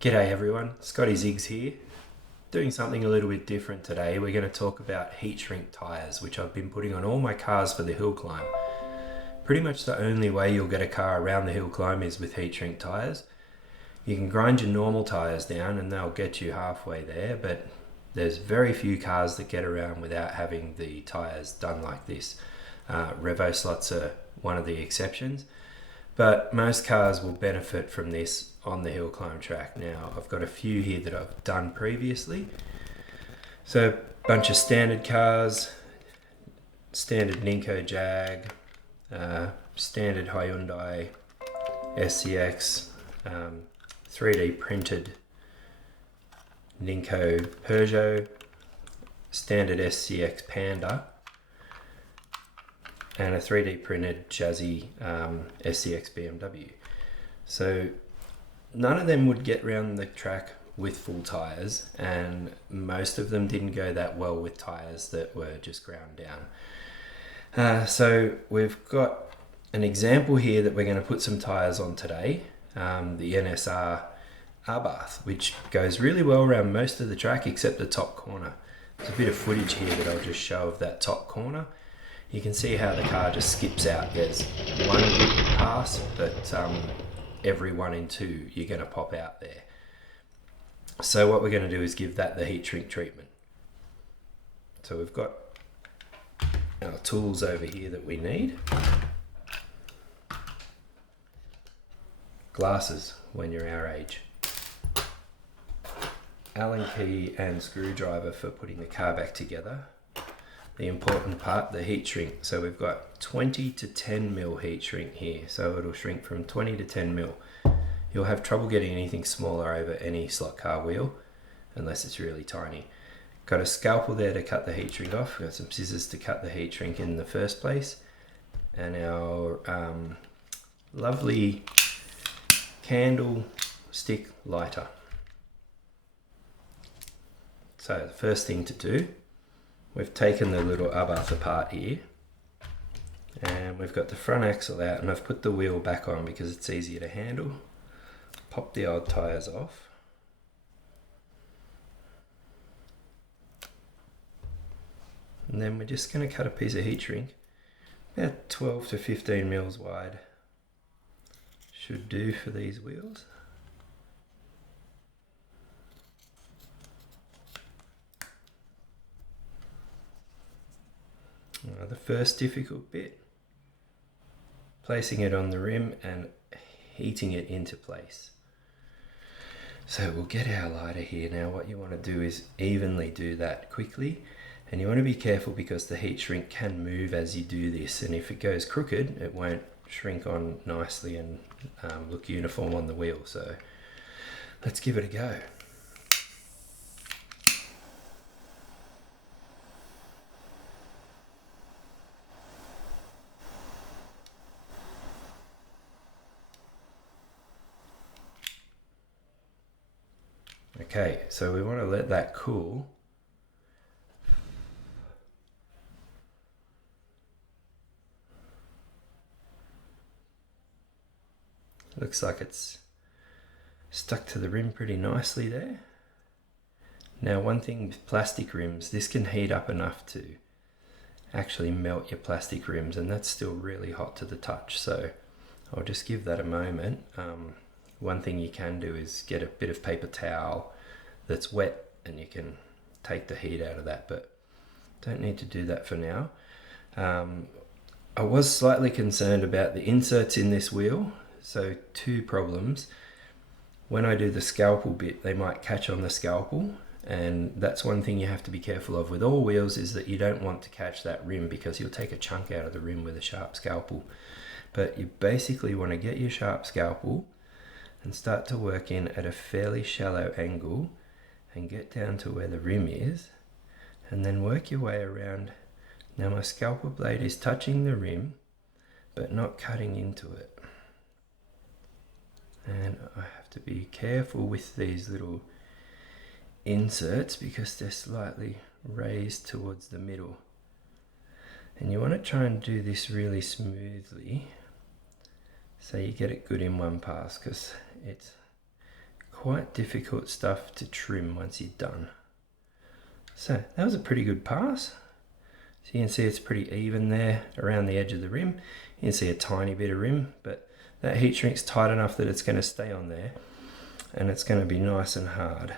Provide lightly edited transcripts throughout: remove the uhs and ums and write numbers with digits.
G'day everyone, Scotty Ziggs here. Doing something a little bit different today. We're going to talk about heat shrink tyres, which I've been putting on all my cars for the hill climb. Pretty much the only way you'll get a car around the hill climb is with heat shrink tyres. You can grind your normal tyres down and they'll get you halfway there, but there's very few cars that get around without having the tyres done like this. Revo slots are one of the exceptions. But most cars will benefit from this on the hill climb track. Now, I've got a few here that I've done previously. So, a bunch of standard cars, standard Ninko Jag, standard Hyundai SCX, 3D printed Ninko Peugeot, standard SCX Panda, and a 3D printed chassis SCX BMW. So none of them would get around the track with full tyres, and most of them didn't go that well with tyres that were just ground down. So we've got an example here that we're going to put some tyres on today, the NSR Abarth, which goes really well around most of the track except the top corner. There's a bit of footage here that I'll just show of that top corner. You can see how the car just skips out. There's one good pass, but every 1 in 2 you're going to pop out there. So what we're going to do is give that the heat shrink treatment. So we've got our tools over here that we need. Glasses when you're our age. Allen key and screwdriver for putting the car back together. The important part, the heat shrink. So we've got 20 to 10 mil heat shrink here. So it'll shrink from 20 to 10 mil. You'll have trouble getting anything smaller over any slot car wheel unless it's really tiny. Got a scalpel there to cut the heat shrink off. We've got some scissors to cut the heat shrink in the first place. And our lovely candle stick lighter. So the first thing to do, we've taken the little Abarth apart here, and we've got the front axle out, and I've put the wheel back on because it's easier to handle. Pop the old tyres off. And then we're just going to cut a piece of heat shrink, about 12 to 15 mils wide. Should do for these wheels. The first difficult bit, placing it on the rim and heating it into place. So we'll get our lighter here. Now what you want to do is evenly do that quickly, and you want to be careful because the heat shrink can move as you do this, and if it goes crooked it won't shrink on nicely and look uniform on the wheel. So let's give it a go. Okay, so we want to let that cool. Looks like it's stuck to the rim pretty nicely there. Now one thing with plastic rims, this can heat up enough to actually melt your plastic rims, and that's still really hot to the touch, so I'll just give that a moment. One thing you can do is get a bit of paper towel that's wet and you can take the heat out of that, but don't need to do that for now. I was slightly concerned about the inserts in this wheel. So 2 problems. When I do the scalpel bit, they might catch on the scalpel, and that's one thing you have to be careful of with all wheels, is that you don't want to catch that rim because you'll take a chunk out of the rim with a sharp scalpel. But you basically want to get your sharp scalpel and start to work in at a fairly shallow angle and get down to where the rim is, and then work your way around. Now my scalpel blade is touching the rim but not cutting into it, and I have to be careful with these little inserts because they're slightly raised towards the middle, and you want to try and do this really smoothly so you get it good in one pass, because it's quite difficult stuff to trim once you're done. So that was a pretty good pass. So you can see it's pretty even there around the edge of the rim. You can see a tiny bit of rim, but that heat shrink's tight enough that it's going to stay on there and it's going to be nice and hard.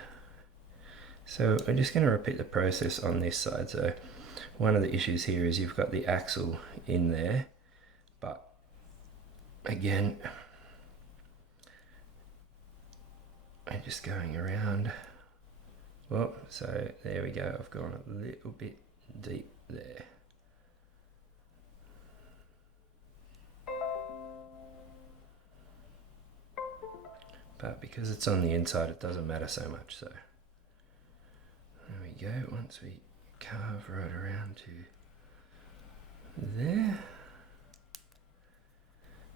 So I'm just going to repeat the process on this side. So one of the issues here is you've got the axle in there, but again, I'm just going around. Well, so there we go. I've gone a little bit deep there. But because it's on the inside, it doesn't matter so much. So there we go. Once we carve right around to there.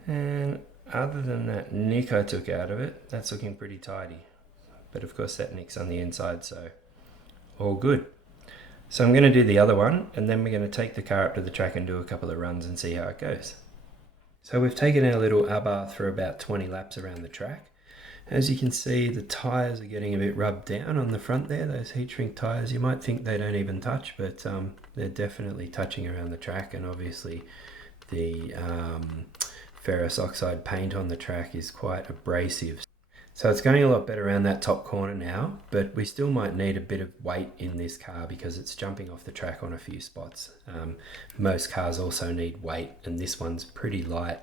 And other than that nick I took out of it, that's looking pretty tidy. But of course that nick's on the inside, so all good. So I'm going to do the other one, and then we're going to take the car up to the track and do a couple of runs and see how it goes. So we've taken our little Abarth for about 20 laps around the track. As you can see, the tyres are getting a bit rubbed down on the front there, those heat shrink tyres. You might think they don't even touch, but they're definitely touching around the track, and obviously the ferrous oxide paint on the track is quite abrasive. So it's going a lot better around that top corner now, but we still might need a bit of weight in this car because it's jumping off the track on a few spots. Most cars also need weight, and this one's pretty light